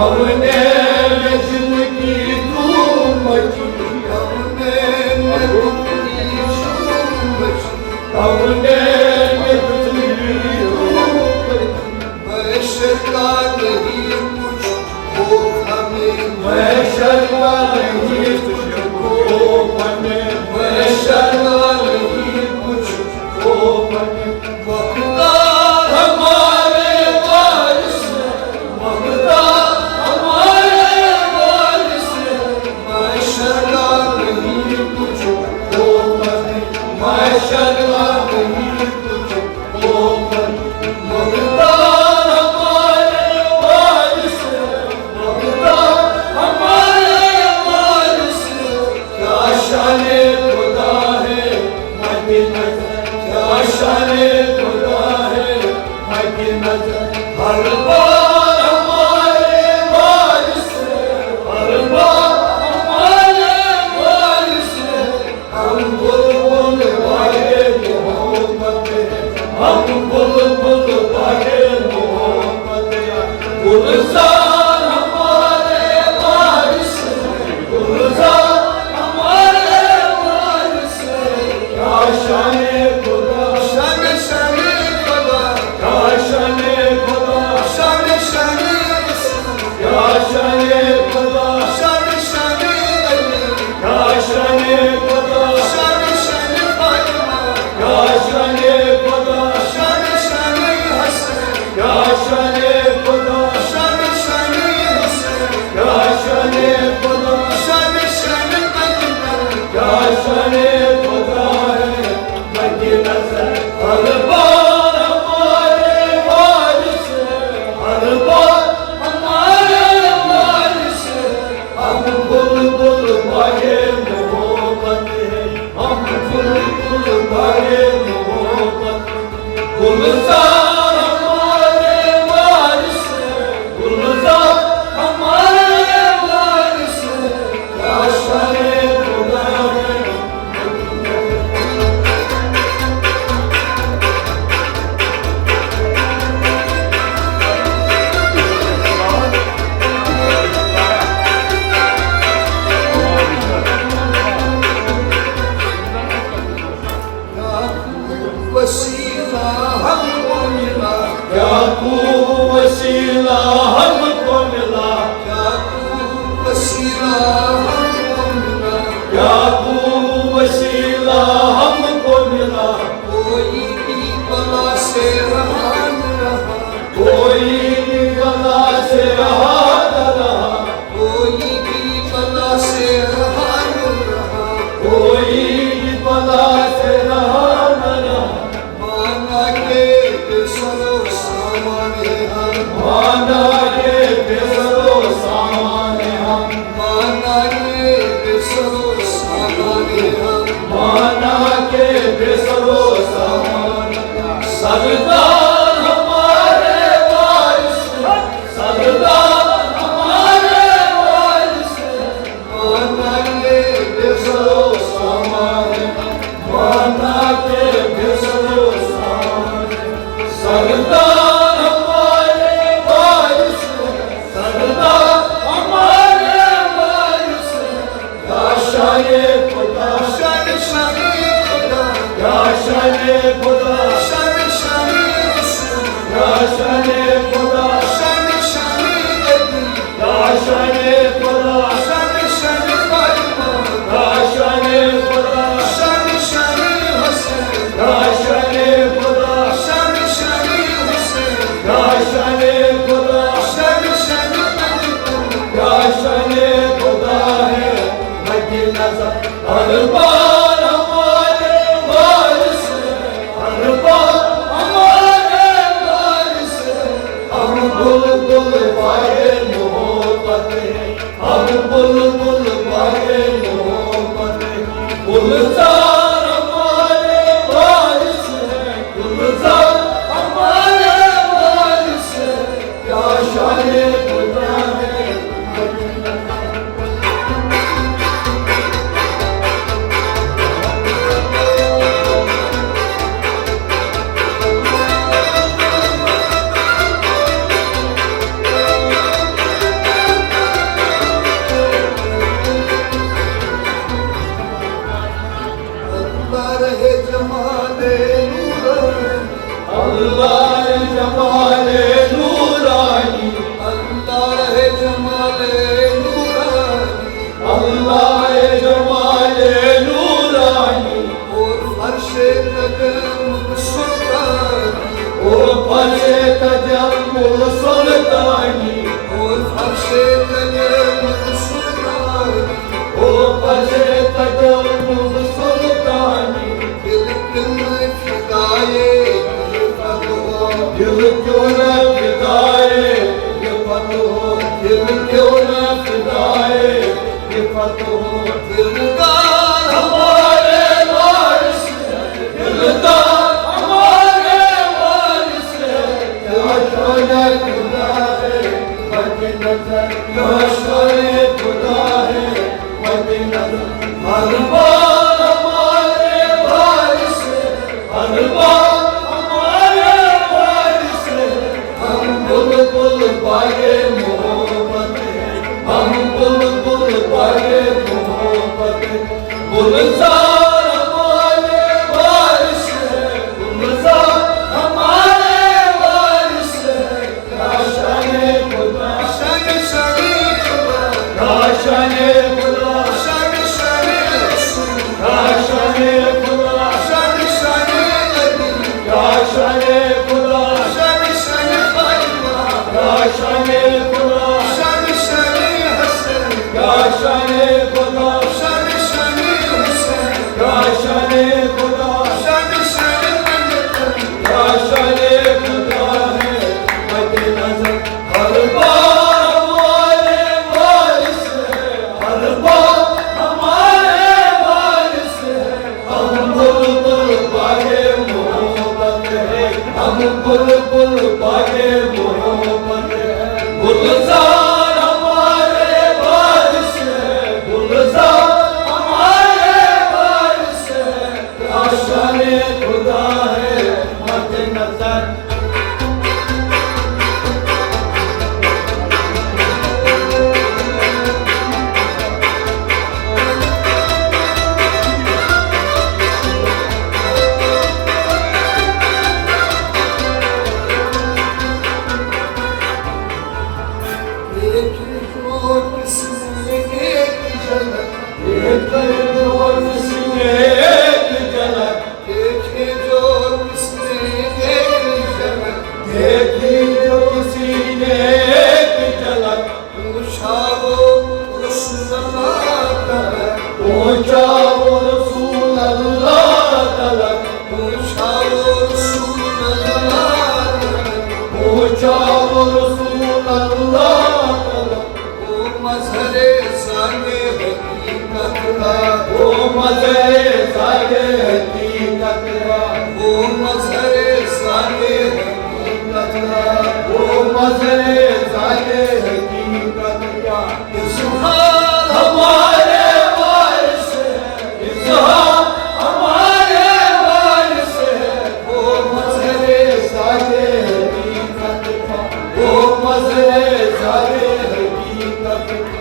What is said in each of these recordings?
हमने जिंदगी धूम मची, हमने जिंदगी धूम मची, हमने जिंदगी धूम मची। मैं शर्मा नहीं कुछ हो हमें, मैं शर्मा नहीं कुछ हो बने, मैं शर्मा नहीं कुछ हो बने। मगदा हमारे वारिस, मगदा हमारे Kul sultani, o farşe tacımız sultani, o farşe tacımız sultani. Yıllık yıllık fidaye, yıllık yıllık fidaye, yıllık yıllık fidaye, yıllıklar hamare varisi, yıllıklar hamare varisi. Yaşane Khudae, Madinata, Yaşane Khudae, Madinata. Har baar hamare varisi, har baar hamare varisi. Hum bulbul baage mohabbat hai, hum bulbul baage mohabbat hai. Gulzar hamare varis hai, gulzar hamare varis hai. Kaashane Khuda, shane shane Khuda, kaashane Khuda, shane shane Rasul, kaashane Khuda, shane shane Ali, kaashane Khuda, shane shane Fatima, kaashane Khuda, shane shane Hasan, kaashane Khuda, shane shane Hussain, kaashane Khuda, shane shane Anjam, kaashane Khuda hai Madina se. Har baar hamare varis hai, har baar hamare varis hai. Hum bulbul baage mohabbat hai, hum bulbul baage mohabbat hai. Gulzar hamare varis hai, gulzar hamare varis hai. Kaashane Khuda hai Madina se. एक जोर किसने एक झलक, एक जोर किसने एक झलक, देखे जो किसने एक झलक, देखे जो किसी ने एक झलक. पूछा वो रसूल अल्लाह तलक, पूछा वो रसूल अल्लाह तलक, पूछा वो रसूल अल्लाह तलक, पूछा वो रसूल अल्लाह. ओ मज़हरे सागे हकीकत का, ओ मज़हरे सागे हकीकत का, ओ मज़हरे सागे हकीकत का, ओ मज़हरे सागे हकीकत का. इज़हार हमारे वारिस है, इज़हार हमारे वारिस है. ओ मज़हरे सागे हकीकत का, ओ मज़हरे सागे हकीकत का.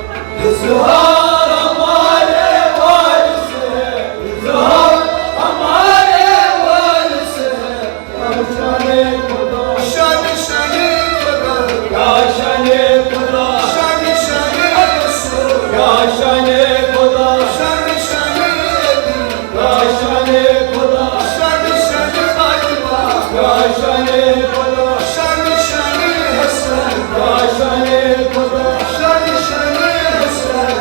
इज़हार हमारे वारिस है, इज़हार हमारे वारिस है. काशाने खुदा, शाने शाने खुदा, काशाने खुदा, शाने शाने रसूल, काशाने खुदा, शाने शाने अली, काशाने खुदा, शाने शाने फातिमा, काशाने खुदा, शाने शाने हसन, काशाने खुदा, शाने शाने हसन,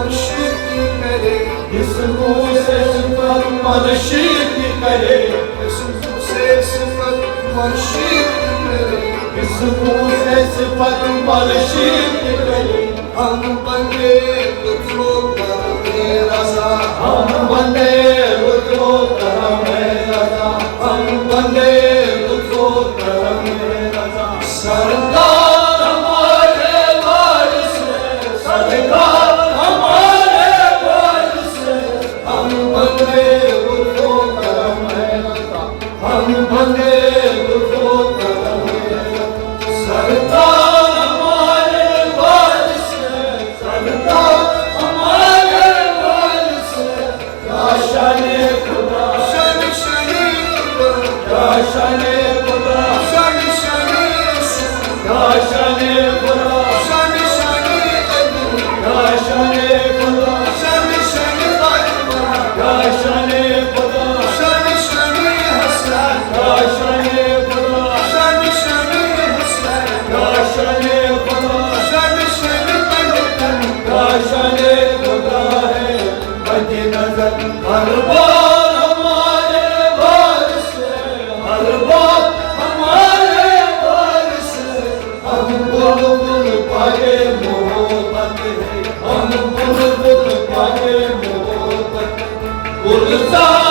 मर्शिद करे, इस मुँह से सिफत मर्शिद करे, इस मुँह से सिफत मर्शिद करे, इस मुँह से सिफत मर्शिद करे। हम बंदे लुत्फो करमे रज़ा, हम बंदे लुत्फो करमे रज़ा, हम बंदे लुत्फो करमे रज़ा। सरकार हमारे वारिस है, सरकार हमारे वारिस है, हम बंदे लुत्फो करमे रज़ा, हम बंदे लुत्फो करमे रज़ा। सरकार हमारे वारिस है, सरकार हमारे वारिस है। या शाने खुदा, शान शाने खुदा, या शाने खुदा, शान शाने इस्लाम, या शाने खुदा, शान शाने अली, या शाने खुदा, शान शाने फातिमा, या शाने खुदा, शान शाने हसन, या शाने खुदा, शान शाने हुसैन, या शाने खुदा, शान शाने पंडितन, या शाने खुदा है मद्दे नज़र। हर बार हमारे वारिस है, हर बार हमारे वारिस है। हम बुलबुल पाए मोहब्बत है, हम बुलबुल पाए मोहब्बत। गुलजार